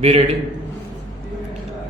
Be ready.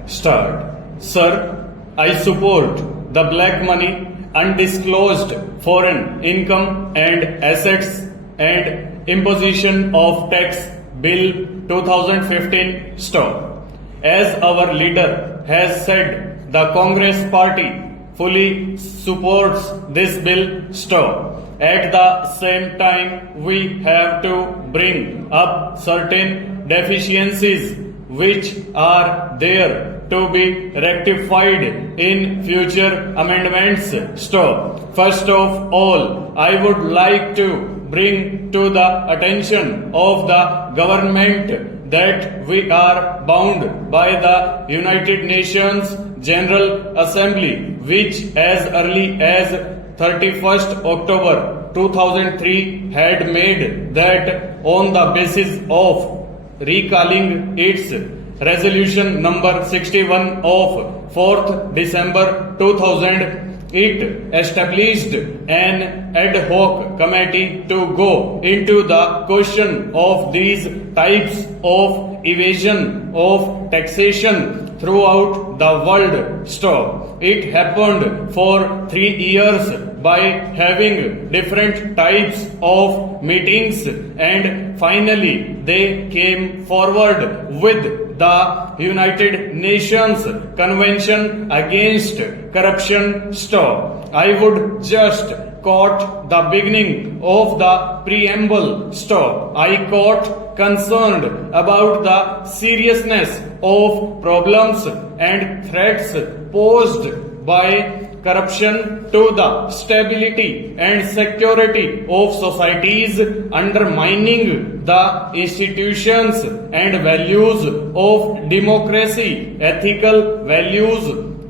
Start. Sir, I support the black money, undisclosed foreign income and assets and imposition of tax bill 2015 stop. As our leader has said, the Congress party fully supports this bill stop. At the same time, we have to bring up certain deficiencies which are there to be rectified in future amendments. Stop. First of all, I would like to bring to the attention of the government that we are bound by the United Nations General Assembly, which as early as 31st October 2003 had made that on the basis of recalling its resolution number 61 of 4th December 2000, it established an ad hoc committee to go into the question of these types of evasion of taxation throughout the world. Stop. It happened for 3 years by having different types of meetings, and finally they came forward with the United Nations Convention Against Corruption. Stop. I would just quote the beginning of the preamble. Stop. I quote, concerned about the seriousness of problems and threats posed by corruption to the stability and security of societies, undermining the institutions and values of democracy, ethical values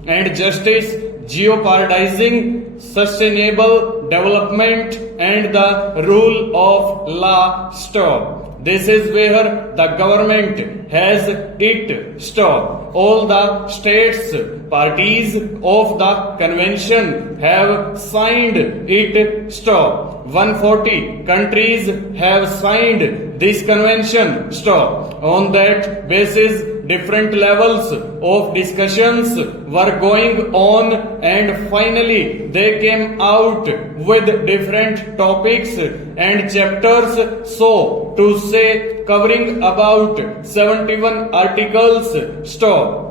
and justice, jeopardizing sustainable development and the rule of law. Stop. This is where the government has it. Stop. All the states parties of the convention have signed it. Stop. 140 countries have signed this convention. Stop. On that basis, different levels of discussions were going on, and finally they came out with different topics and chapters, so to say covering about 71 articles. Stop.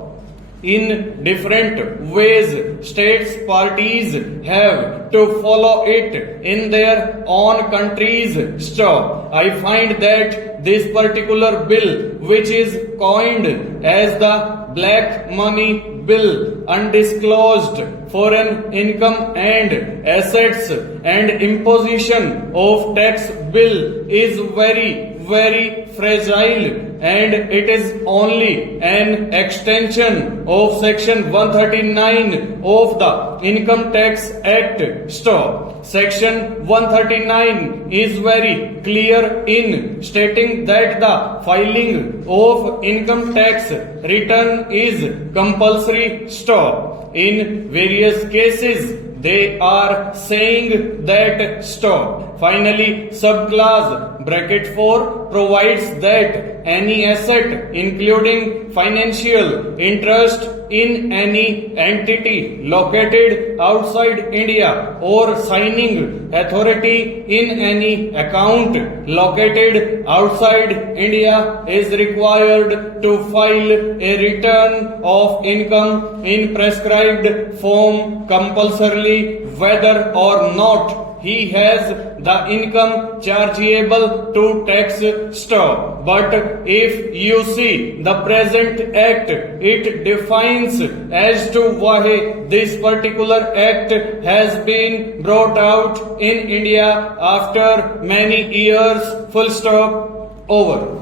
In different ways, states parties have to follow it in their own countries. Stop. I find that this particular bill, which is coined as the Black Money Bill, undisclosed foreign income and assets and imposition of tax bill, is very fragile, and it is only an extension of section 139 of the Income Tax Act. Stop. Section 139 is very clear in stating that the filing of income tax return is compulsory. Stop. In various cases they are saying that. Stop. Finally, subclause bracket 4 provides that any asset including financial interest in any entity located outside India or signing authority in any account located outside India is required to file a return of income in prescribed form compulsorily, whether or not he has the income chargeable to tax. Stop. But if you see the present act, it defines as to why this particular act has been brought out in India after many years. Full stop. Over.